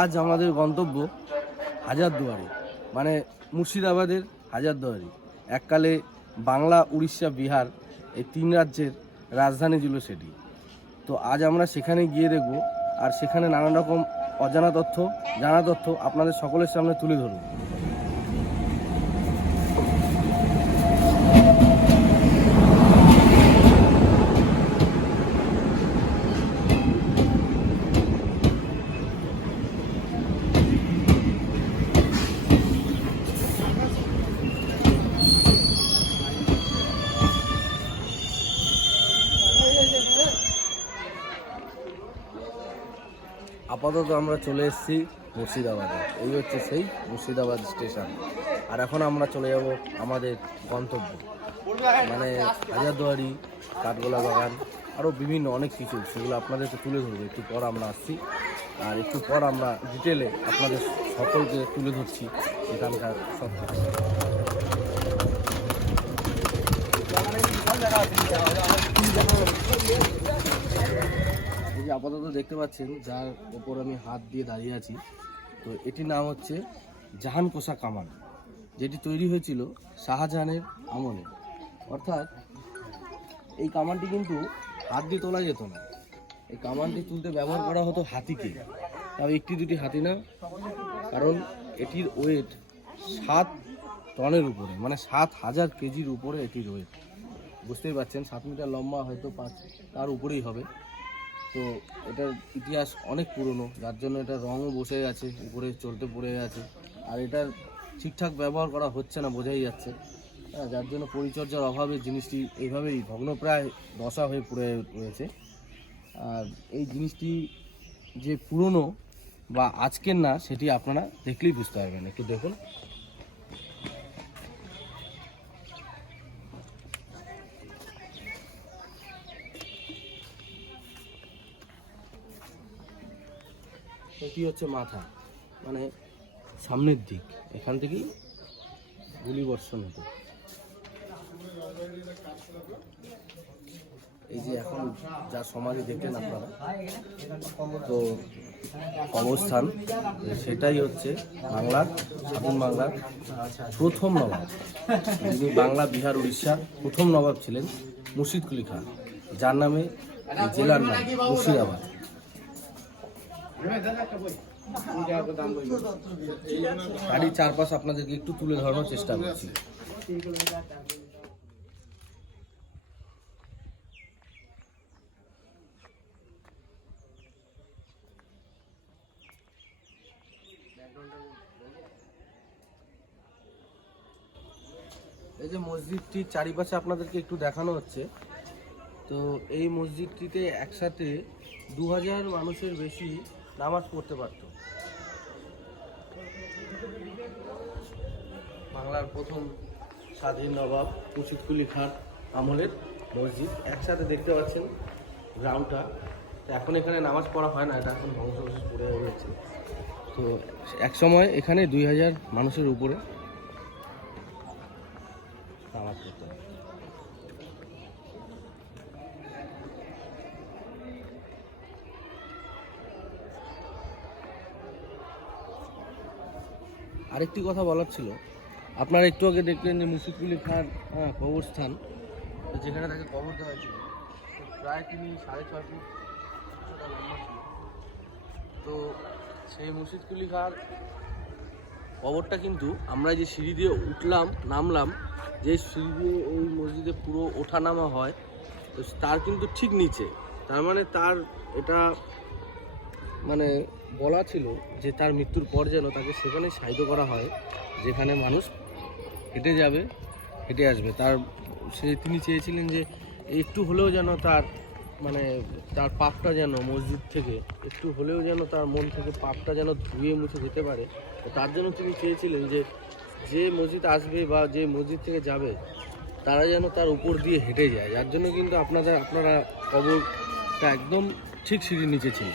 আজ আমাদের গন্তব্য হাজারদুয়ারি, মানে মুর্শিদাবাদের হাজারদুয়ারি। এককালে বাংলা, উড়িষ্যা, বিহার এই তিন রাজ্যের রাজধানী ছিল সেটি। তো আজ আমরা সেখানে গিয়ে দেখব, আর সেখানে নানান রকম অজানা তথ্য, জানা তথ্য আপনাদের সকলের সামনে তুলে ধরব। আপাতত আমরা চলে এসেছি মুর্শিদাবাদে। এই হচ্ছে সেই মুর্শিদাবাদ স্টেশন। আর এখন আমরা চলে যাব আমাদের গন্তব্য, মানে হাজারদুয়ারি, কাঠগোলা বাগান, আরও বিভিন্ন অনেক কিছু, সেগুলো আপনাদেরকে তুলে ধরবো। একটু পর আমরা আসছি, আর একটু পর আমরা ডিটেলে আপনাদের সকলকে তুলে ধরছি এখানকার সব কিছু। এই যে আপাতত দেখতে পাচ্ছেন, যার ওপর আমি হাত দিয়ে দাঁড়িয়ে আছি, তো এটির নাম হচ্ছে জাহানকোষা কামান, যেটি তৈরি হয়েছিল শাহজাহানের আমলে। অর্থাৎ এই কামানটি কিন্তু হাত দিয়ে তোলা যেত না, এই কামানটি তুলতে ব্যবহার করা হতো হাতিকে। তাও একটি দুটি হাতি না, কারণ এটির ওয়েট 7 টনের উপরে, মানে 7,000 কেজির উপরে এটির ওয়েট। বুঝতেই পারছেন, 7 মিটার লম্বা, হয়তো 5 তার উপরেই হবে। তো এটার ইতিহাস অনেক পুরনো, যার জন্য এটা রঙও বসে গেছে, উপরে চলতে পড়ে গেছে, আর এটার ঠিকঠাক ব্যবহার করা হচ্ছে না, বোঝাই যাচ্ছে। হ্যাঁ, যার জন্য পরিচর্যার অভাবে জিনিসটি এইভাবেই ভগ্নপ্রায় দশা হয়ে পড়ে রয়েছে। আর এই জিনিসটি যে পুরনো বা আজকের না, সেটি আপনারা দেখলেই বুঝতে পারবেন। একটু দেখুন। এটি হচ্ছে মাথা, মানে সামনের দিক, এখান থেকেই গুলি বর্ষণ হতো। এই যে এখন যা সমাধি দেখলেন আপনারা, তো অবস্থান সেটাই হচ্ছে বাংলার, স্বাধীন বাংলার প্রথম নবাব, যিনি বাংলা, বিহার, উড়িষ্যার প্রথম নবাব ছিলেন, মুর্শিদ কুলি খান, যার নামে এই জেলার নাম মুর্শিদাবাদ। গাড়ির চারপাশ আপনাদেরকে একটু তুলে ধরানোর চেষ্টা করছি। এই যে মসজিদটির চারিপাশে আপনাদেরকে একটু দেখানো হচ্ছে, তো এই মসজিদটিতে একসাথে 2000 মানুষের বেশি নামাজ পড়তে পারত। বাংলার প্রথম স্বাধীন নবাব মুর্শিদ কুলি খান আমলের মসজিদ। একসাথে দেখতে পাচ্ছেন গ্রাউন্ডটা। এখন এখানে নামাজ পড়া হয় না, এটা এখন ধ্বংসাবশেষ পড়ে রয়েছে। তো এক সময় এখানে 2000 মানুষের উপরে নামাজ পড়তে হয়। আরেকটি কথা বলার ছিল, আপনারা একটু আগে দেখলেন যে মুর্শিদ কুলি খান কবরস্থান, যেখানে তাকে কবর দেওয়া হয়েছিল, প্রায় তিনি 6.5 ফুট উচ্চতা লম্বা ছিল। তো সেই মুর্শিদ কুলি খান কবরটা কিন্তু আমরা যে সিঁড়ি দিয়ে উঠলাম নামলাম, যে সিঁড়ি দিয়ে এই মসজিদে পুরো ওঠা নামা হয়, তো তার কিন্তু ঠিক নিচে, তার মানে তার এটা মানে বলা ছিল যে তার মৃত্যুর পর যেন তাকে সেখানে শায়িত করা হয়, যেখানে মানুষ হেঁটে যাবে, হেঁটে আসবে। তিনি চেয়েছিলেন যে একটু হলেও যেন তার মানে তার পাপটা যেন মসজিদ থেকে একটু হলেও যেন তার মন থেকে পাপটা যেন ধুয়ে মুছে যেতে পারে। তো তার জন্য তিনি চেয়েছিলেন যে মসজিদ আসবে বা যে মসজিদ থেকে যাবে, তারা যেন তার উপর দিয়ে হেঁটে যায়। যার জন্য কিন্তু আপনারা কবরটা একদম ঠিক সিঁড়ির নিচে ছিল।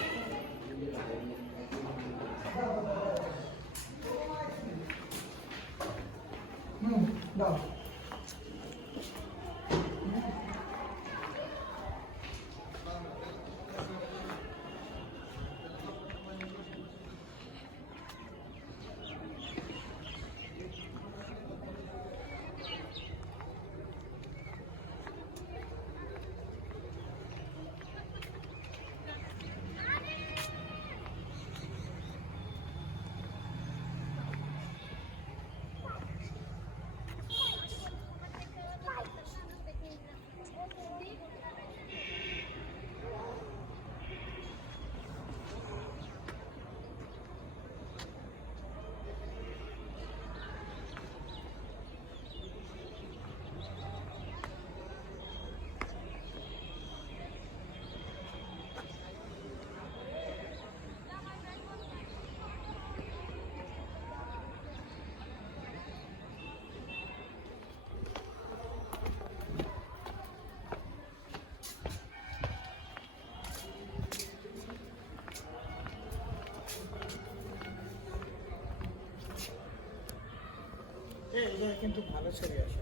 কিন্তু ভালো ছবি আসে।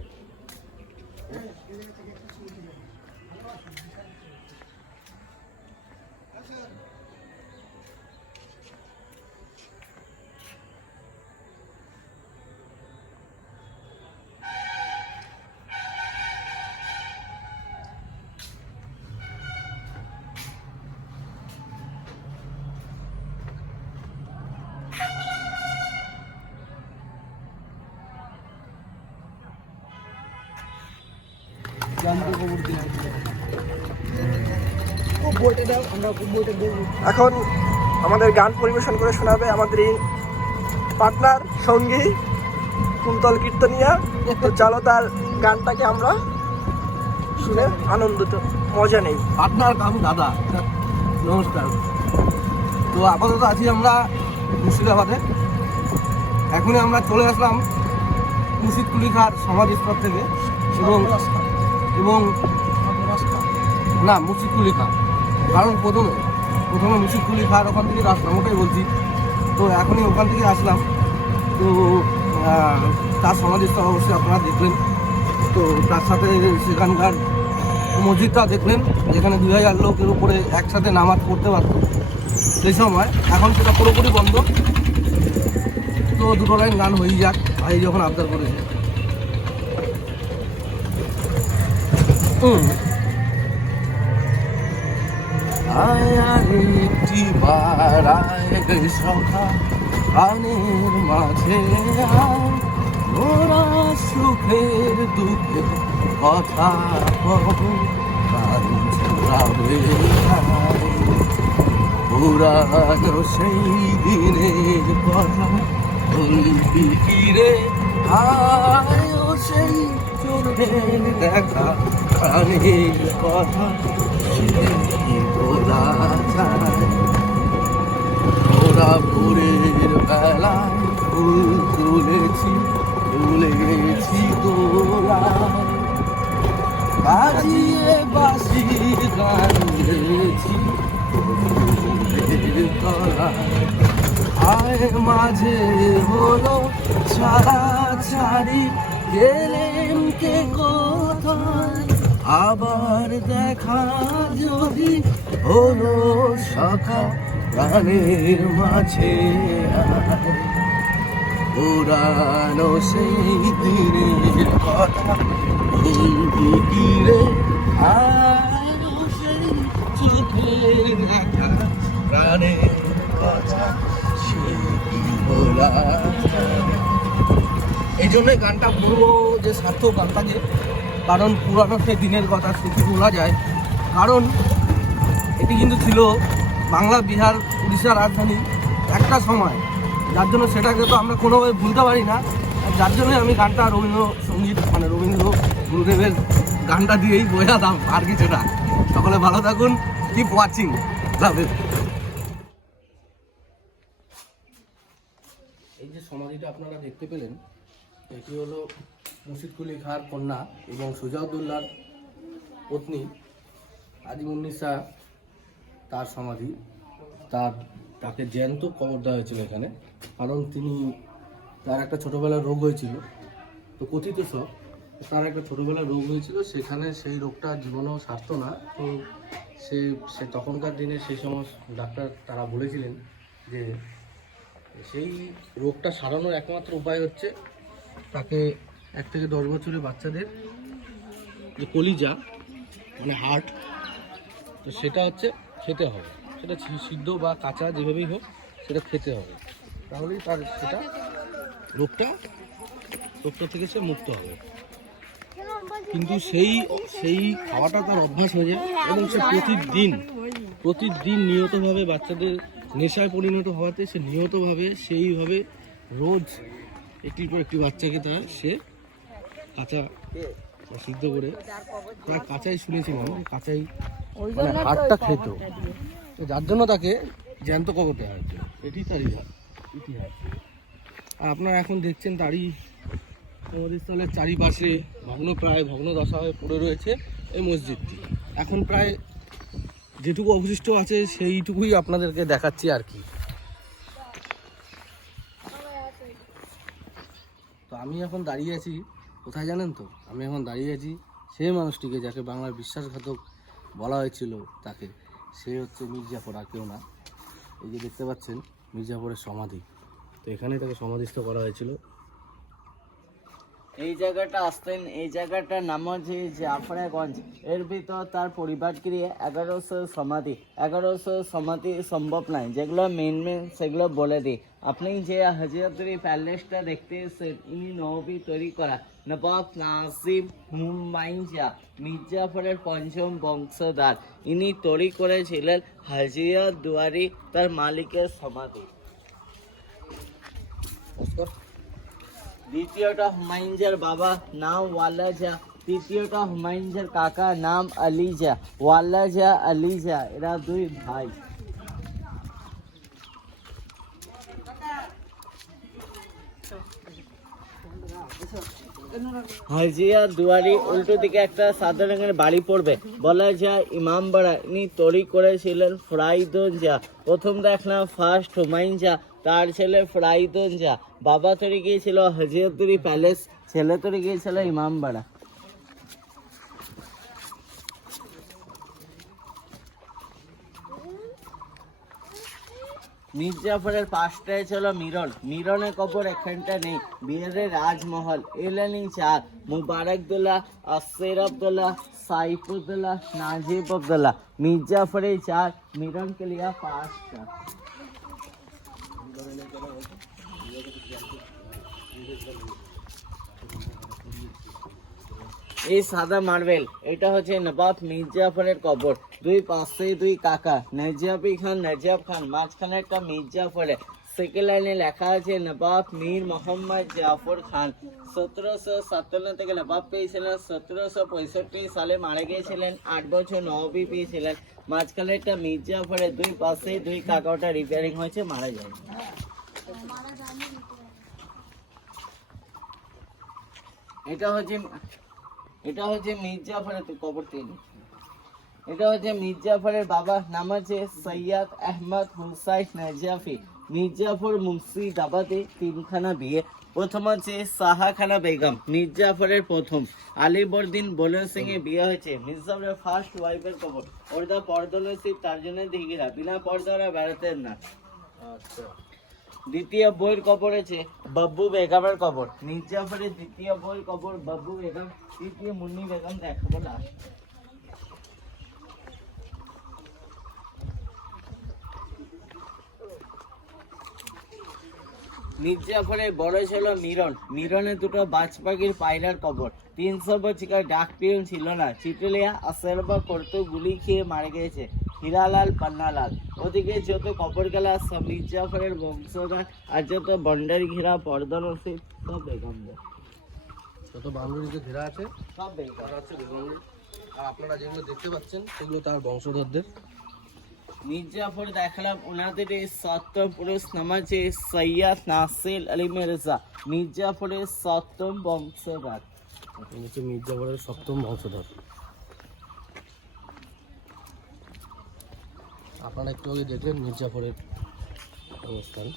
এখন আমাদের গান পরিবেশন করে শোনাবে আমাদের এই পার্টনার সঙ্গী কুন্তল কীর্তনিয়া। তো চলো তার গানটাকে আমরা শুনে আনন্দিত মজা নেই। পার্টনার কাম দাদা, নমস্কার। তো আপাতত আছি আমরা মুর্শিদাবাদে। এখনই আমরা চলে আসলাম মুর্শিদকুলি খাঁর সমাধিস্থল থেকে এবং না মুর্শিদকুলি খাঁ, কারণ প্রথমে মুর্শিদকুলি খাঁর ওখান থেকে আসলাম, ওটাই বলছি। তো এখনই ওখান থেকে আসলাম। তো তার সমাধিস্থল অবশ্যই আপনারা দেখলেন। তো তার সাথে সেখানকার মসজিদটা দেখলেন, যেখানে 2000 লোকের উপরে একসাথে নামাজ পড়তে পারত সেই সময়। এখন সেটা পুরোপুরি বন্ধ। তো দুটো লাইন গান হয়ে যাক, ভাই যখন আবদার করেছে। একটি বার সখা গানের মাঝে ওরা সুখের দুঃখের কথা পুরানো সেই দিনের কথা বলবি রে, সেই চোখের দেখা প্রাণের কথা বলা যায়। ওরা ভোরের বেলায় ফুল তুলেছি তোলায়, বাজিয়ে বাঁশির গান গেয়েছি তলায়। আয় মাঝে হলো ছাড়াছাড়ি, গেলেন কে কোথায়, আবার দেখা যদি হলো সখা প্রাণের মাঝে। পুরানো সেই দিনের কথা বলবি কি রে, আরো সেই চোখের দেখা প্রাণের কথা সে কি বলা যায়। এই জন্যই গানটা বলবো যে সার্থক গানটাকে, কারণ পুরানো সেই দিনের কথা শুধু বলা যায়। কারণ এটি কিন্তু ছিল বাংলা, বিহার, উড়িষ্যার রাজধানী একটা সময়, যার জন্য সেটাকে তো আমরা কোনোভাবে ভুলতে পারি না। আর যার জন্যই আমি গানটা রবীন্দ্রসঙ্গীত মানে রবীন্দ্র গুরুদেবের গানটা দিয়েই বোঝাতাম, আর কিছু না। সকলে ভালো থাকুন, কিপ ওয়াচিং, লাভ ইউ। এই যে সমাধিটা আপনারা দেখতে পেলেন, এটি হলো মুর্শিদকুলি খাঁর কন্যা এবং সুজাউদ্দৌলার পত্নী আজিমুন্নিসা, তার সমাধি। তাকে জ্যান্ত কবর দেওয়া হয়েছিল এখানে, কারণ তার একটা ছোটোবেলার রোগ হয়েছিল। তো কথিত সব তার একটা ছোটোবেলার রোগ হয়েছিল, সেখানে সেই রোগটা জীবনেও সারত না। তো সে তখনকার দিনে সেই সমস্ত ডাক্তার তারা বলেছিলেন যে সেই রোগটা সারানোর একমাত্র উপায় হচ্ছে তাকে 1 থেকে 10 বছরের বাচ্চাদের যে কলিজা মানে হার্ট, তো সেটা হচ্ছে খেতে হবে, সেটা সিদ্ধ বা কাঁচা যেভাবেই হোক সেটা খেতে হবে, তাহলেই তার সেটা রোগটা থেকে সে মুক্ত হবে। কিন্তু সেই খাওয়াটা তার অভ্যাস হয়ে যায় এবং সে প্রতিদিন নিয়তভাবে বাচ্চাদের নেশায় পরিণত হওয়াতে সে নিয়তভাবে সেইভাবে রোজ একটির পর একটি বাচ্চাকে সে কাঁচা সিদ্ধ করে, প্রায় কাঁচাই শুনেছিলাম, কাঁচাই মানে হাড়টা খেত, তো যার জন্য তাকে জ্যান্ত কবর দেওয়া হয়েছে। এটি তার ইতিহাস। আর আপনারা এখন দেখছেন তারই সমাধিস্থলের চারিপাশে ভগ্ন দশা হয়ে পড়ে রয়েছে এই মসজিদটি। এখন প্রায় যেটুকু অবশিষ্ট আছে সেইটুকুই আপনাদেরকে দেখাচ্ছি আর কি। তো আমি এখন দাঁড়িয়ে আছি কোথায় জানেন তো? আমি এখন দাঁড়িয়ে আছি সেই মানুষটিকে যাকে বাংলার বিশ্বাসঘাতক বলা হয়েছিল, তাকে। সে হচ্ছে মির্জাফর, আর কেউ না। এই যে দেখতে পাচ্ছেন মির্জাফরের সমাধি, তো এখানে তাকে সমাধিস্থ করা হয়েছিল। এই জায়গাটা আসতেন, এই জায়গাটার নাম হচ্ছে জাফরাগঞ্জ। এর ভিতর তার পরিবার গৃহে 1100 সমাধি। 1100 সমাধি সম্ভব নয়, যেগুলো মেন সেগুলো বলে দিই। আপনি যে হজরতপুরি প্যালেসটা দেখতে এসেছেন, ইনি নবী তৈরি করা নবাব নাসিম হুমায়ুন শাহ মির্জাফরের পঞ্চম বংশধর। ইনি তৈরি করেছিলেন হজরত দুয়ারি, তার মালিকের সমাধি। দ্বিতীয়টা হুমায়ুনজার বাবা নাম ওয়াল্লাজা, তৃতীয়টা হুমায়ুনজার কাকা নাম আলিজা। ওয়াল্লাজা আলিজা এরা দুই ভাই। হাজিয়া দুয়ারি উল্টো দিকে একটা সাদা রঙের বাড়ি পড়বে, বলা যায় ইমামবাড়া। ইনি তৈরি করেছিলেন ফরাইদুন শাহ। প্রথম দেখলাম ফার্স্ট হুমায়ুন শাহ, তার ছেলে ফরাইদুন শাহ। বাবা তৈরি গিয়েছিল হজরতপুরি প্যালেস, ছেলে তৈরি গিয়েছিল ইমামবাড়া। মির্জাফরের পাশটায় ছিল মিরন। মিরনের কবর এখানটা নেই। বিহারের রাজমহল এলানি চার মুবারকদুল্লাহ, আসের আব্দুল্লাহ, সাইফুদ্দুল্লাহ, নাজিব আব্দুল্লাহ। মির্জাফরের চার, মিরন के लिए পাঁচটা। এই সাদা মার্বেল, এটা হচ্ছে নবাব মির্জাফরের কবর। দুই পাশে দুই কাকা, নজাবি খান, নজাব খান, মাঝখানে একটা মির্জাফরে। সেকেন্ড লাইনে লেখা আছে নবাব মীর মোহাম্মদ জাফর খান। 1757 থেকে নবাব পেয়েছিলেন, 1765 সালে মারা গিয়েছিলেন। 8 বছর নবাবী পেয়েছিলেন। মাঝখানে একটা মির্জাফরে, দুই পাশে দুই কাকা, ওটা রিপেয়ারিং হয়েছে, মারা যায়। এটা হচ্ছে মির্জাফরের কবর তিনি। এটা হচ্ছে মির্জাফরের বাবা, নাম আছে সৈয়দ আহমদ হুসাইন নজাফি। মির্জাফর মুর্শিদাবাদে তিনখানা বিয়ে। প্রথম হচ্ছে শাহাখানা বেগম, মির্জাফরের প্রথম। আলিবর্দিন বলন সিং এ বিয়ে হয়েছে। মির্জাফরের ফার্স্ট ওয়াইফের কবর। ওটা পর্দা নসিব, তার জন্য দিঘিরা, বিনা পর্দা ওরা বেড়াতেন না। আচ্ছা, দ্বিতীয় বইয়ের কবর আছে বাব্বু বেগমের কবর। মির্জাফরের দ্বিতীয় বইয়ের কবর বাব্বু বেগম। তৃতীয় মুন্নি বেগম দেখাবো লাস্ট। মির্জাফরের বড় ছিল মিরন। মিরনে দুটো বাজ পাখির পায়রার কবর। 300 বছর ডাক পিয়ন ছিল না। চিটলিয়া আশারবা করতে গুলি খেয়ে মারা গেছে হীরালাল পান্নালাল। ওদিকে যত কবর গেলা সব মির্জাফরের বংশধর, আর যত বন্ডারি ঘেরা পর্দা নসিব সব বেগমদের। যত বাউন্ডারিতে ঘেরা আছে সব বেগম। তারা হচ্ছে বেগমের। আর আপনারা যেগুলো দেখতে পাচ্ছেন সেগুলো তার বংশধরদের। মির্জাফর দেখালাম, ওনাদের এই সপ্তম পুরুষ নাম আছে সৈয়দ নাসির আলী মির্জা। মির্জাফরের সপ্তম বংশধর। তিনি হচ্ছে মির্জাফরের সপ্তম বংশধর। আপনারা একটু আগে দেখলেন মির্জাফরের অবস্থান।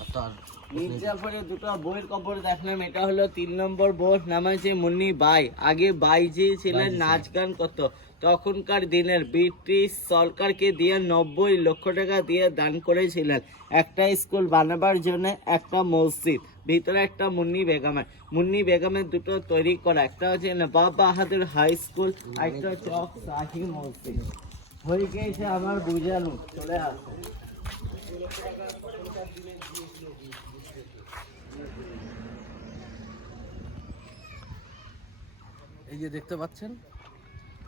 আর তার মির্জাফরের দুটো বইয়ের কবর দেখলাম। এটা হলো 3 নম্বর বই, নাম আছে মুন্নি বাই। আগে বাইজি ছিলেন, নাচ গান করত। তখনকার দিনের ব্রিটিশ সরকারকে দিয়ে 90 লক্ষ টাকা দিয়ে দান করেছিলেন একটা স্কুল বানাবার জন্য, একটা মসজিদ, ভিতরে একটা মুন্নি বেগমের। মুন্নি বেগমের দুটো তৈরি করা, একটা হচ্ছে নবাব বাহাদুর হাই স্কুল, আর একটা চক শাহী মসজিদ। হয়ে গিয়েছে আমার বুঝানো, চলে আসে। এই যে দেখতে পাচ্ছেন,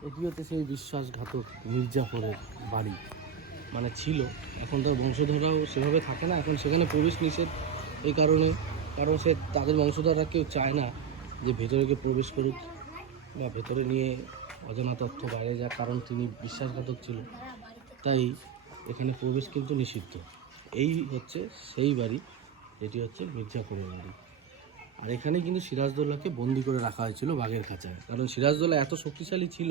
এটি হচ্ছে সেই বিশ্বাসঘাতক মির্জাফরের বাড়ি। মানে ছিল, এখন তার বংশধররাও সেভাবে থাকে না, এখন সেখানে প্রবেশ নিষেধ। এই কারণে, কারণ সে তাদের বংশধররা কেউ চায় না যে ভেতরে কেউ প্রবেশ করুক বা ভেতরে নিয়ে অজানা তথ্য বাইরে যাক, কারণ তিনি বিশ্বাসঘাতক ছিল। তাই এখানে প্রবেশ কিন্তু নিষিদ্ধ। এই হচ্ছে সেই বাড়ি, এটি হচ্ছে মির্জাফরের বাড়ি। আর এখানে কিন্তু সিরাজদৌল্লাকে বন্দি করে রাখা হয়েছিল বাঘের খাঁচায়, কারণ সিরাজদৌল্লা এত শক্তিশালী ছিল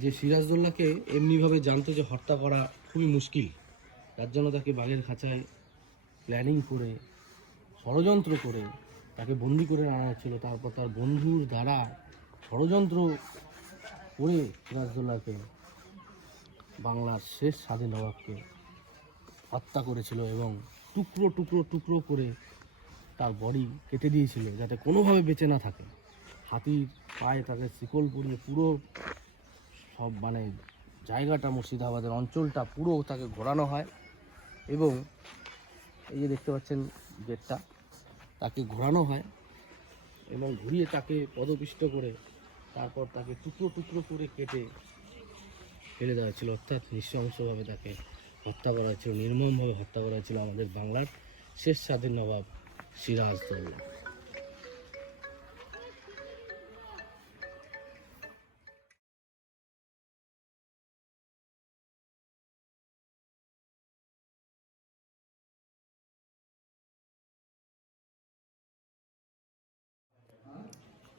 যে সিরাজদৌল্লাকে এমনিভাবে জানতো যে হত্যা করা খুবই মুশকিল। তার জন্য তাকে বাঘের খাঁচায় প্ল্যানিং করে ষড়যন্ত্র করে তাকে বন্দি করে আনা হচ্ছিল। তারপর তার বন্ধুর দ্বারা ষড়যন্ত্র করে সিরাজদৌল্লাকে, বাংলার শেষ স্বাধীন নবাবকে হত্যা করেছিল এবং টুকরো টুকরো টুকরো করে তার বডি কেটে দিয়েছিল যাতে কোনোভাবে বেঁচে না থাকে। হাতির পায়ে তাকে শিকল পরিয়ে পুরো সব মানে জায়গাটা, মুর্শিদাবাদের অঞ্চলটা পুরো তাকে ঘোরানো হয় এবং এই যে দেখতে পাচ্ছেন গেটটা, তাকে ঘোরানো হয় এবং ঘুরিয়ে তাকে পদপিষ্ট করে তারপর তাকে টুকরো টুকরো করে কেটে ফেলে দেওয়া ছিল, অর্থাৎ নৃশংসভাবে তাকে হত্যা করা হয়েছিল, নির্মমভাবে হত্যা করা হয়েছিল আমাদের বাংলার শেষ স্বাধীন নবাব সিরাজদৌল্লা।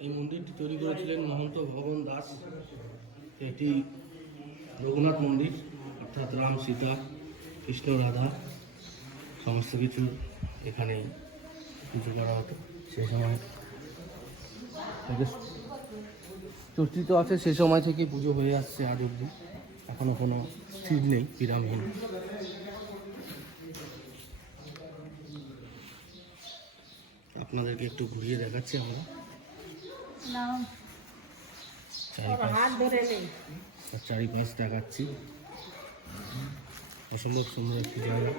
এই মন্দিরটি তৈরি করেছিলেন মহন্ত ভগবান দাস। এটি রঘুনাথ মন্দির, অর্থাৎ রাম, সীতা, কৃষ্ণ, রাধা সমস্ত কিছু এখানেই পুজো করা হতো। সেই সময় থেকে চর্চিত আছে, সেই সময় থেকে পুজো হয়ে আসছে আজ অবধি, এখনও কোনো স্থির নেই, বিরামহীন। আপনাদেরকে একটু ঘুরিয়ে দেখাচ্ছি আমরা চারিপাশ দেখাচ্ছি। অসম্ভব সুন্দর একটি জায়গা,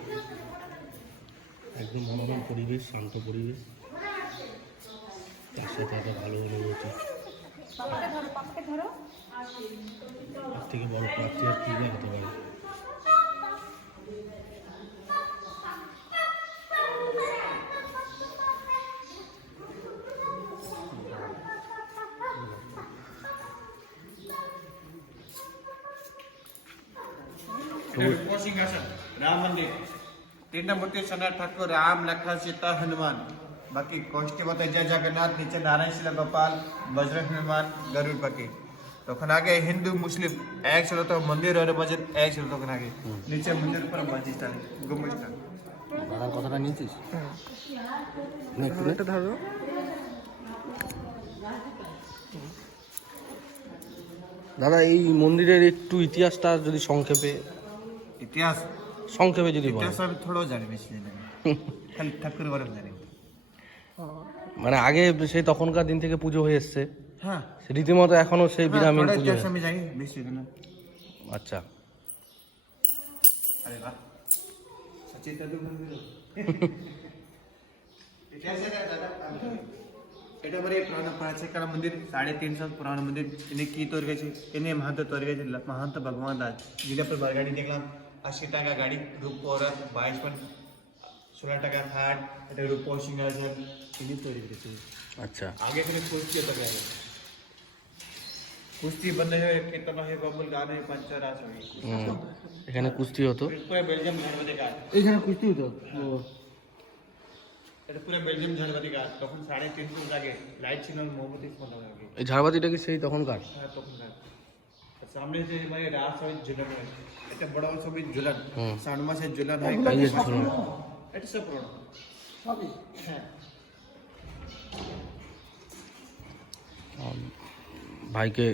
একদম মনোরম পরিবেশ, শান্ত পরিবেশ, তার সাথে একটা ভালো অনুভূতি। তার থেকে বড় প্রার্থী আর কি হতে পারে। सिंहासन राम मंदिर 3 मूर्ति सम्राट ठाकुर राम, लखन, सीता, हनुमान। बाकी कोष्ठी बताए जय जगन्नाथ, नीचे नारायण, शिला गोपाल, बजरंग, हनुमान, गरुड़। बाकी तখন आगे हिंदू मुस्लिम एक ছিল তো মন্দির আর মসজিদ এক ছিল তখন আগে। নিচে মন্দির উপর মসজিদটা, গুম্বজটা। দাদার কথাটা নিয়েছিস? এটা ধরো। দাদা, এই মন্দিরের একটু ইতিহাসটা যদি সংক্ষেপে ইতিহাস যদি বলেন। ইতিহাস আমি থোড়ো জানি, বেশি জানি না। খালি ঠাকুর বলে জানি। মানে আগে সেই তখনকার দিন থেকে পুজো হয়ে এসছে, হ্যাঁ রীতিমতো এখনো সেই বিরামহীন পুজো। ইতিহাস আমি জানি, বেশি জানি না। আচ্ছা, अरे वाह, सचिन तेंदुलकर इतिहास है दादा। এটা বড় প্রাচীন মন্দির, 350 পুরানো মন্দির। ইনি কি তৈরি করেছে? ইনি মহান্ত তৈরি করেছে, মহান্ত ভগবান দাস। জিলা পর গাড়ি দেখলাম 80 টাকা গাড়ি, রূপপুরা 22.16 টাকা খাট, এটা রূপ সিংহাসন ইনি তৈরি করেছে। আচ্ছা, आगे के कुश्ती होता है, कुश्ती बंद है, कितना है बबल गाने पंचरास हुई। এখানে কুস্তি হতো। पूरा बेल्जियम झड़बती का, এখানে কুস্তি হতো। এটা পুরো বেলজিয়াম ঝাড়বাতি গাছ। তখন 350 আগে লাইট ছিল, মোমবাতি ফোটা হয়ে গেছে। এই ঝাড়বাতিটা কি সেই তখনকার? হ্যাঁ তখন গাছ। আর সামনে যে মানে রাস হয় ঝুলন হয়, এটা বড় বড় সবই ঝুলন, সানমা সে ঝুলন হয়। এই যে ঝুলন, এটা সব পুরনো সবই। হ্যাঁ, ভাইকে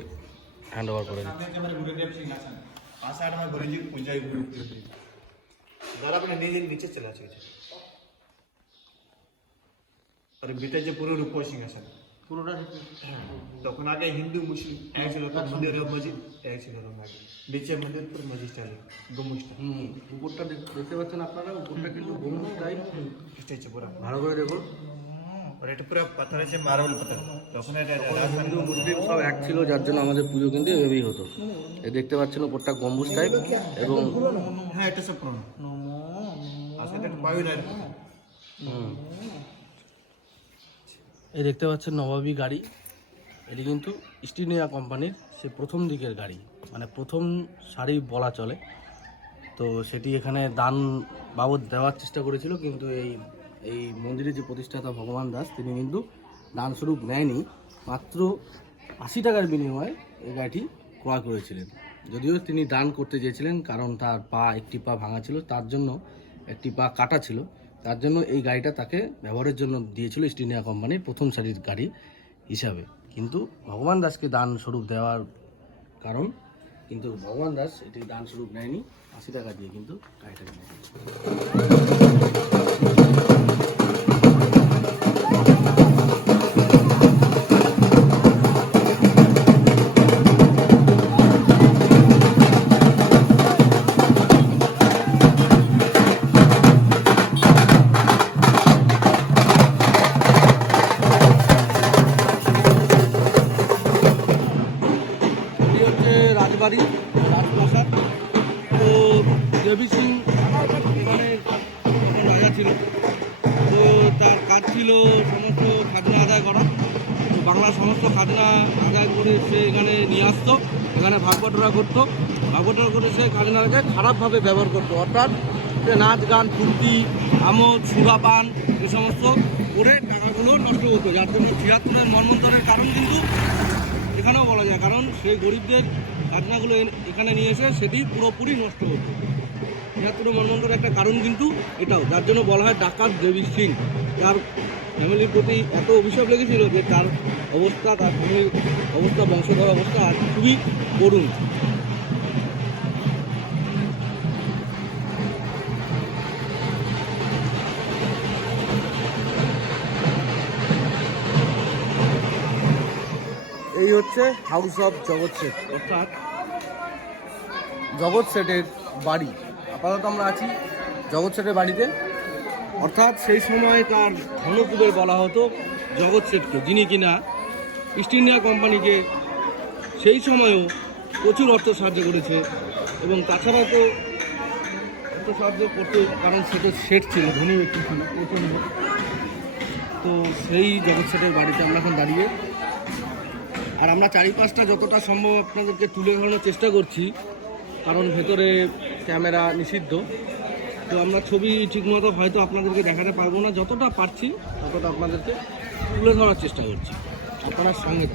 হ্যান্ড ওভার করে দিই। सामने के हमारे गुरुदेव सिंहासन, आषाढ़ में गुरुजी पूजा ही गुरु जरा अपने नीचे चला चाहिए। और बीते जो पूरा रूप सिंहासन পুরোটা তখন আগে হিন্দু মুসলিম এক ছিল, তখন মন্দির আর মসজিদ এক ছিল। আগে নিচে মন্দির পুরো মসজিদ চালু, গম্বুজটা। উপরটা দেখতে পাচ্ছেন আপনারা, উপরটা কিন্তু গম্বুজ টাইপ। স্টেজ পুরো ভালো করে দেখুন। আর এটা পুরো পাথর আছে, মার্বেল পাথর। তখন এটা হিন্দু মুসলিম সব এক ছিল, যার জন্য আমাদের পুজো কিন্তু এভাবেই হতো। এই দেখতে পাচ্ছেন উপরটা গম্বুজ টাইপ এবং হ্যাঁ এটা সব পুরনো। আসলে এটা পাওয়া যায় না। এই দেখতে পাচ্ছেন নবাবী গাড়ি, এটি কিন্তু ইস্ট ইন্ডিয়া কোম্পানির সে প্রথম দিকের গাড়ি, মানে প্রথম সারি বলা চলে। তো সেটি এখানে দান বাবদ দেওয়ার চেষ্টা করেছিল, কিন্তু এই মন্দিরের যে প্রতিষ্ঠাতা ভগবান দাস, তিনি কিন্তু দান স্বরূপ নেয়নি, মাত্র 80 টাকার বিনিময়ে এই গাড়িটি ক্রয় করেছিলেন। যদিও তিনি দান করতে চেয়েছিলেন, কারণ তার একটি পা ভাঙা ছিল, তার জন্য একটি পা কাটা ছিল, তার জন্য এই গাড়িটা তাকে ব্যবহারের জন্য দিয়েছিল ইস্ট ইন্ডিয়া কোম্পানির প্রথম সারির গাড়ি হিসাবে। কিন্তু ভগবান দাসকে দান স্বরূপ দেওয়ার কারণ, কিন্তু ভগবান দাস এটি দান স্বরূপ নেয়নি, 80 টাকা দিয়ে কিন্তু গাড়িটা কিনেছে। রাজবাড়ি রাজপ্রাসাদ। তো দেবী সিং এখানে তখন রাজা ছিল, তো তার কাজ ছিল সমস্ত খাজনা আদায় করা। তো বাংলার সমস্ত খাজনা আদায় করে সে এখানে নিয়ে আসতো, এখানে ভাগবটরা করতো, ভাগবটরা করে সে খাজনাকে খারাপভাবে ব্যবহার করতো, অর্থাৎ সে নাচ গান ফুর্তি আমোদ সুরাপান এ সমস্ত করে টাকাগুলো নষ্ট করতো, যার জন্য ৭৬-এর মন্বন্তরের কারণ কিন্তু এখানেও বলা যায়, কারণ সেই গরিবদের খাজনাগুলো এখানে নিয়ে এসে সেটি পুরোপুরি নষ্ট হতো। ৭৬ মন্বন্তরের একটা কারণ কিন্তু এটাও, যার জন্য বলা হয় ডাকাত দেবী সিং। তার ফ্যামিলির প্রতি এত অভিশাপ লেগেছিল যে তার অবস্থা, তার ফ্যামিলির অবস্থা, বংশধর অবস্থা খুবই করুণ। এই হচ্ছে হাউস অফ জগৎ শেঠ, অর্থাৎ জগৎ শেঠের বাড়ি। আপাতত আমরা আছি জগৎ শেঠের বাড়িতে, অর্থাৎ সেই সময়কার ধনকুবের বলা হতো জগৎ শেঠকে, যিনি কিনা ইস্ট ইন্ডিয়া কোম্পানিকে সেই সময়ও প্রচুর অর্থ সাহায্য করেছে। এবং তাছাড়া তো অর্থ সাহায্য করতে, কারণ শেঠের শেঠ ছিল, ধনী ব্যক্তি ছিল প্রচণ্ড। তো সেই জগৎ শেঠের বাড়িতে আমরা এখন দাঁড়িয়ে, আর আমরা চারিপাশটা যতটা সম্ভব আপনাদেরকে তুলে ধরানোর চেষ্টা করছি, কারণ ভেতরে ক্যামেরা নিষিদ্ধ। তো আমরা ছবি ঠিকমতো হয়তো আপনাদেরকে দেখাতে পারবো না, যতটা পারছি ততটা আপনাদেরকে তুলে ধরার চেষ্টা করছি, আপনার সঙ্গে।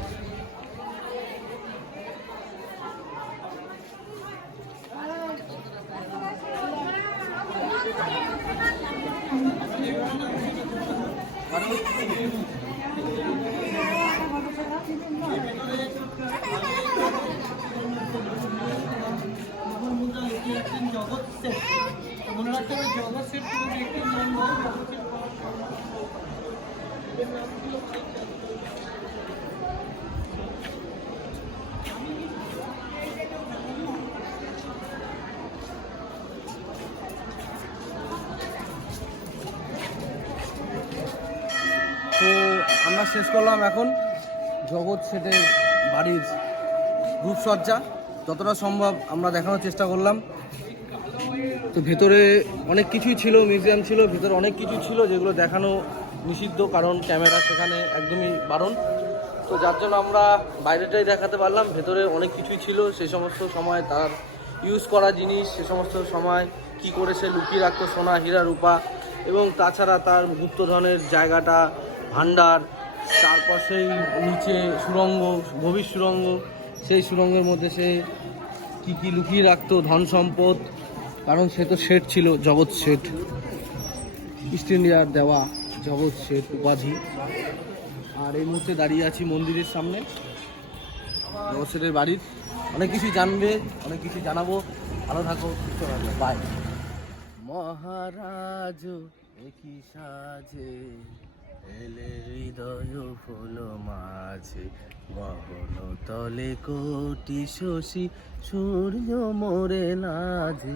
তো আমরা শেষ করলাম এখন জগৎ শেঠের বাড়ির রূপসজ্জা, যতটা সম্ভব আমরা দেখানোর চেষ্টা করলাম। তো ভেতরে অনেক কিছুই ছিল, মিউজিয়াম ছিল, ভেতরে অনেক কিছু ছিল যেগুলো দেখানো নিষিদ্ধ, কারণ ক্যামেরা সেখানে একদমই বারণ। তো যার জন্য আমরা বাইরেটাই দেখাতে পারলাম, ভেতরে অনেক কিছুই ছিল, সে সমস্ত সময় তার ইউজ করা জিনিস, সে সমস্ত সময় কি করে সে লুকিয়ে রাখতো সোনা হীরা রূপা, এবং তাছাড়া তার গুপ্তধনের জায়গাটা, ভান্ডার, তারপর সেই নিচে সুড়ঙ্গ, গভীর সুড়ঙ্গ, সেই সুড়ঙ্গের মধ্যে সে কী কী লুকিয়ে রাখতো ধন সম্পদ, কারণ সে তো শেঠ ছিল, জগৎ শেঠ, ইস্ট ইন্ডিয়ার দেওয়া জগৎ শেঠ উপাধি। আর এই মুহূর্তে দাঁড়িয়ে আছি মন্দিরের সামনে, জগৎ শেঠের বাড়ির। অনেক কিছু জানবে, অনেক কিছু জানাবো, ভালো থাকো, সুস্থ থাকো, বাই। মহারাজ একই সাজে এলে হৃদয় ফুল মাঝে, গগন তলে কোটি শশী সূর্য মোরে লাজে,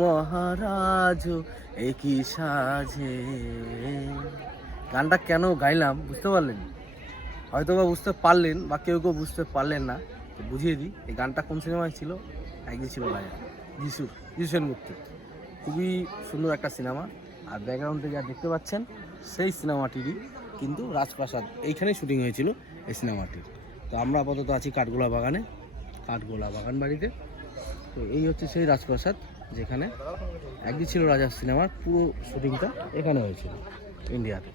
মহারাজ একই সাজে। গানটা কেন গাইলাম বুঝতে পারলেন? হয়তো বা বুঝতে পারলেন, বা কেউ কেউ বুঝতে পারলেন না, তো বুঝিয়ে দিই। এই গানটা কোন সিনেমায় ছিল? একদিন ছিল রাজা, যিশু সেনগুপ্তের। খুবই সুন্দর একটা সিনেমা। আর ব্যাকগ্রাউন্ডে যা দেখতে পাচ্ছেন সেই সিনেমাটিরই কিন্তু রাজপ্রাসাদ, এইখানেই শুটিং হয়েছিল এই সিনেমাটির। তো আমরা আপাতত আছি কাঠগোলা বাগানে, কাঠগোলা বাগান বাড়িতে। তো এই হচ্ছে সেই রাজপ্রাসাদ যেখানে একদিন ছিল রাজা সিনেমার পুরো শুটিংটা এখানে হয়েছিল ইন্ডিয়াতে।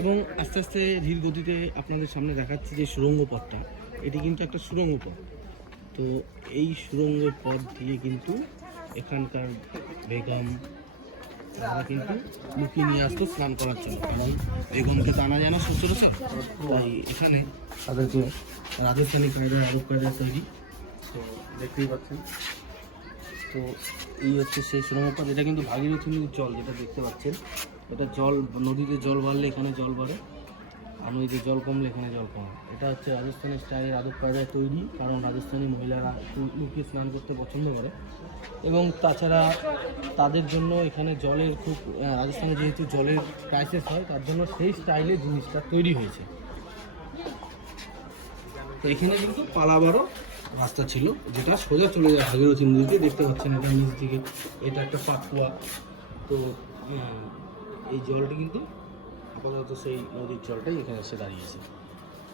এবং আস্তে আস্তে ধীর গতিতে আপনাদের সামনে দেখাচ্ছি যে সুড়ঙ্গ পথটা, এটি কিন্তু একটা সুড়ঙ্গ পথ। তো এই সুড়ঙ্গ পথ দিয়ে কিন্তু এখানকার বেগম, তারা কিন্তু লুকিয়ে নিয়ে আসতো স্নান করার জন্য, কারণ বেগমকে তো আনা যায় না সচরাচর, তাই এখানে তাদেরকে রাজস্থানি কায়দায় আরব কায়দায় তৈরি। তো দেখতেই পাচ্ছেন, তো এই হচ্ছে সেই সুরঙ্গপথ। এটা কিন্তু ভাগীরথী নদীর জল, যেটা দেখতে পাচ্ছেন। এটা জল, নদীতে জল বাড়লে এখানে জল বাড়ে, আর নদীতে জল কমলে এখানে জল কমে। এটা হচ্ছে রাজস্থানি স্টাইলের আদব কায়দায় তৈরি, কারণ রাজস্থানী মহিলারা একটু লুকিয়ে স্নান করতে পছন্দ করে, এবং তাছাড়া তাদের জন্য এখানে জলের খুব, রাজস্থানে যেহেতু জলের ক্রাইসিস হয়, তার জন্য সেই স্টাইলে জিনিসটা তৈরি হয়েছে। তো এখানে কিন্তু পালাবারও রাস্তা ছিল, যেটা সোজা চলে যায় ভাগীরথী নদীতে। দেখতে পাচ্ছেন এটা নিচ দিকে, এটা একটা পাকুয়া। তো এই জলটি কিন্তু আপাতত সেই নদীর জলটাই এখানে এসে দাঁড়িয়েছে।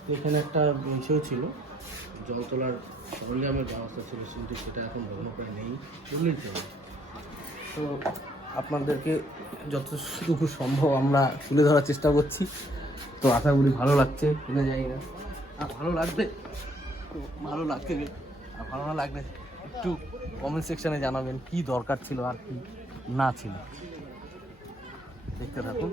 তো এখানে একটা বিষয় ছিল, জল তোলার সরঞ্জামের ব্যবস্থা ছিল, কিন্তু সেটা এখন ভগ্নপ্রায় নেই বললেই চলে। তো আপনাদেরকে যতটুকু সম্ভব আমরা তুলে ধরার চেষ্টা করছি। তো আশা করি ভালো লাগছে কিনা জানি না, আর ভালো লাগবে, তো ভালো লাগবে, আর ভালো না লাগবে একটু কমেন্ট সেকশানে জানাবেন কি দরকার ছিল আর কি না ছিল। দেখতে থাকুন।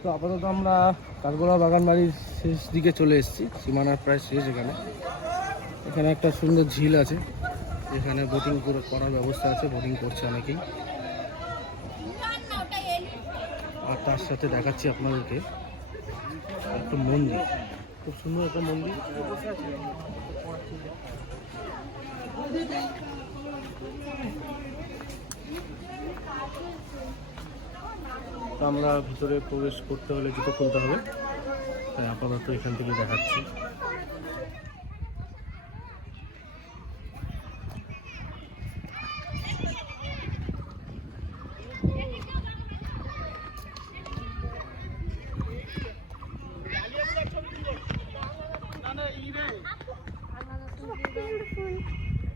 তো আপাতত আমরা কাঠগোলা বাগান বাড়ির শেষ দিকে চলে এসেছি, সীমানার প্রায় শেষ। এখানে একটা সুন্দর ঝিল আছে, এখানে বোটিং করার ব্যবস্থা আছে, বোটিং করছে অনেকেই। আর তার সাথে দেখাচ্ছি আপনাদেরকে একটা মন্দির, খুব সুন্দর একটা মন্দির। তো আমরা ভিতরে প্রবেশ করতে হলে জুতো খুলতে হবে, তাই আপাতত এখান থেকে দেখাচ্ছি।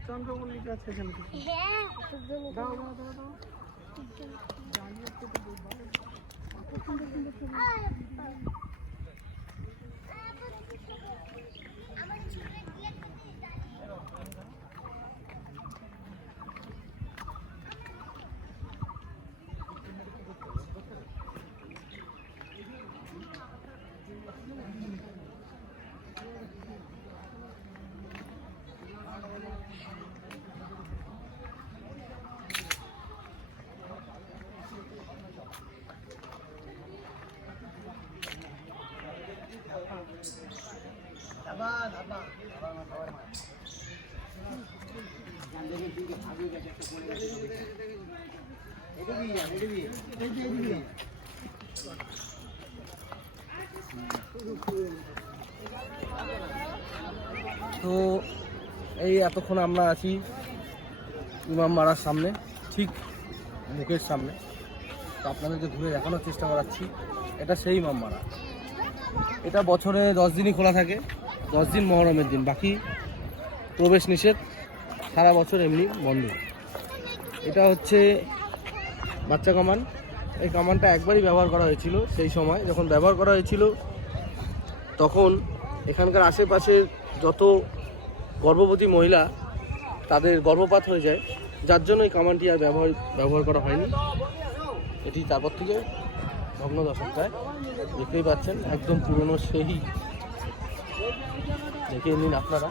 চন্দ্রমল্লিকা আছে এখানে। তো এই এতক্ষণ আমরা আছি ইমামবাড়ার সামনে, ঠিক মুখের সামনে। তো আপনাদেরকে ঘুরে দেখানোর চেষ্টা করাচ্ছি, এটা সেই ইমামবাড়া। এটা বছরে 10 দিনই খোলা থাকে, 10 দিন মহরমের দিন, বাকি প্রবেশ নিষেধ, সারা বছর এমনি বন্ধ। এটা হচ্ছে বাচ্চা কামান। এই কামানটা একবারই ব্যবহার করা হয়েছিল, সেই সময় যখন ব্যবহার করা হয়েছিল তখন এখানকার আশেপাশের যত গর্ভবতী মহিলা তাদের গর্ভপাত হয়ে যায়, যার জন্য এই কামানটি আর ব্যবহার করা হয়নি। এটি তারপর থেকে ভগ্নদশায়, দেখতেই পাচ্ছেন একদম পুরনো, সেই দেখে নিন আপনারা।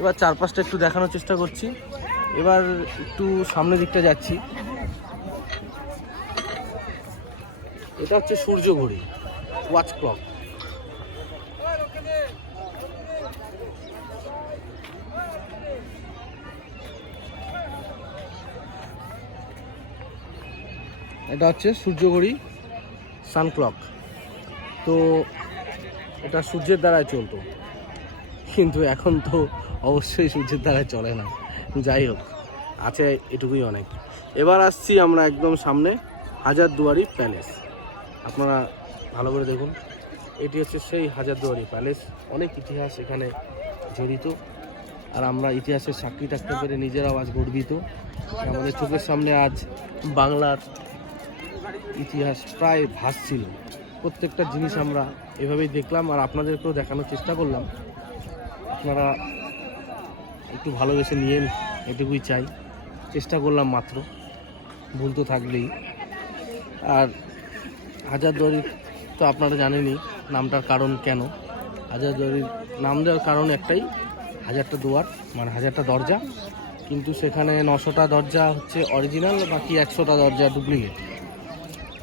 এবার চারপাশটা একটু দেখানোর চেষ্টা করছি। এবার একটু সামনের দিকটা যাচ্ছি। এটা হচ্ছে সূর্য ঘড়ি, ওয়াচ ক্লক। এটা হচ্ছে সূর্য ঘড়ি, সান ক্লক। তো এটা সূর্যের দ্বারায় চলতো, কিন্তু এখন তো অবশ্যই সূর্যের দ্বারায় চলে না। যাই হোক, আছে এটুকুই অনেক। এবার আসছি আমরা একদম সামনে, হাজারদুয়ারি প্যালেস। আপনারা ভালো করে দেখুন, এটি হচ্ছে সেই হাজারদুয়ারি প্যালেস। অনেক ইতিহাস এখানে জড়িত, আর আমরা ইতিহাসের সাক্ষী থাকতে পেরে নিজেরাও আজ গর্বিত। আমাদের চোখের সামনে আজ বাংলার ইতিহাস প্রায় ভাসছিল। প্রত্যেকটা জিনিস আমরা এভাবেই দেখলাম আর আপনাদেরকেও দেখানোর চেষ্টা করলাম। আপনারা একটু ভালোবেসে নিয়েন, এটুকুই চাই। চেষ্টা করলাম মাত্র, ভুল তো থাকবেই। আর হাজারদুয়ারি তো আপনারা জানেনই নামটার কারণ কেন। হাজারদুয়ারির নাম দেওয়ার কারণ একটাই, 1000টা দুয়ার মানে 1000টা দরজা, কিন্তু সেখানে 900টা দরজা হচ্ছে অরিজিনাল, বাকি 100টা দরজা ডুপ্লিকেট।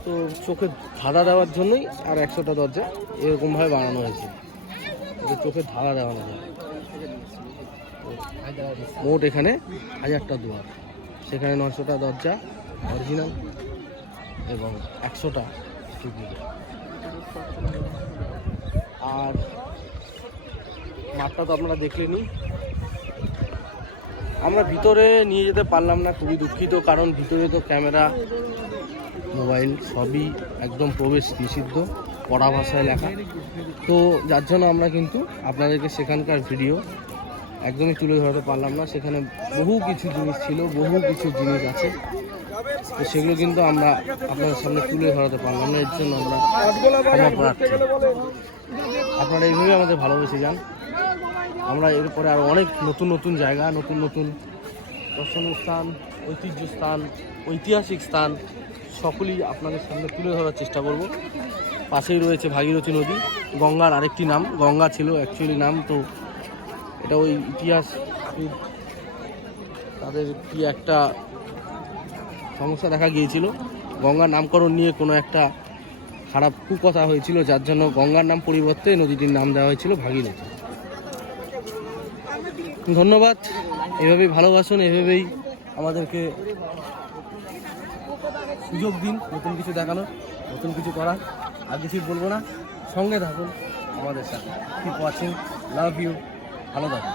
তো চোখে ধাঁধা দেওয়ার জন্যই আর 100টা দরজা এরকমভাবে বানানো হয়েছে, যে চোখে ধাঁধা দেওয়ানো যায়। মোট এখানে 1000টা দুয়ার, সেখানে 900টা দরজা অরিজিনাল এবং 100টা ডুপ্লিকেট। আর মাঠটা তো আপনারা দেখলেনই। আমরা ভিতরে নিয়ে যেতে পারলাম না, খুবই দুঃখিত, কারণ ভিতরে তো ক্যামেরা মোবাইল সবই একদম প্রবেশ নিষিদ্ধ, পড়া ভাষায় লেখা। তো যার জন্য আমরা কিন্তু আপনাদেরকে সেখানকার ভিডিও একদমই তুলে ধরতে পারলাম না। সেখানে বহু কিছু জিনিস ছিল, বহু কিছু জিনিস আছে, তো সেগুলো কিন্তু আমরা আপনাদের সামনে তুলে ধরাতে পারলাম না। এর জন্য আমরা ক্ষমা প্রার্থী। আপনারা এইভাবে আমাদের ভালোবেসে যান। আমরা এরপরে আরও অনেক নতুন নতুন জায়গা, নতুন নতুন দর্শনীয় স্থান, ঐতিহ্য স্থান, ঐতিহাসিক স্থান সকলেই আপনাদের সামনে তুলে ধরার চেষ্টা করব। পাশেই রয়েছে ভাগীরথী নদী, গঙ্গার আরেকটি নাম। গঙ্গা ছিল অ্যাকচুয়ালি নাম, তো এটা ওই ইতিহাস তাদের কি একটা সমস্যা দেখা গিয়েছিল, গঙ্গার নামকরণ নিয়ে কোনো একটা খারাপ কুকথা হয়েছিল, যার জন্য গঙ্গার নাম পরিবর্তে নদীটির নাম দেওয়া হয়েছিল ভাগীরথী। ধন্যবাদ, এভাবেই ভালোবাসুন, এভাবেই আমাদেরকে সুযোগ দিন নতুন কিছু দেখানোর, নতুন কিছু করার। আর কিছু বলবো না, সঙ্গে থাকুন আমাদের সাথে। কিপ ওয়াচিং, লাভ ইউ, ভালো থাকুন।